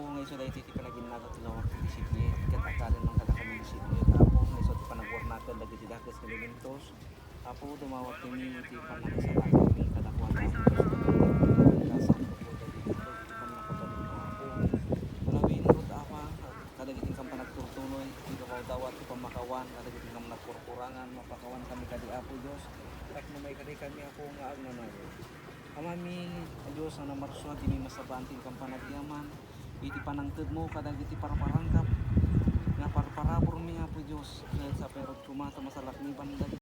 Apo ngay so dahil iti panaginagat tilawak iti sige katakalan ng kada munisipyo Apo ngay so iti panagwarnatan dagiti dagas kalimentos Apo dumawat kami iti panakasalakan kami kadakwata kasan ko po dagiti ito iti panakabalik mo Apo manawin rod apa kadagiting kang panagturtuloy iti kaw dawat iti pamakawan kadagiting kang nagkurkurangan mapakawan kami kadi Apo Diyos tak na may kadi kami Apo nga agnanayo Amami, Diyos, ang namarsuan, di may masabantin kang panagyaman. Iti panangtid mo, kadag iti paraparangkap. Nga parparabor mi, Apo Diyos. Kahit sa perot kumasa masalak ni bandag.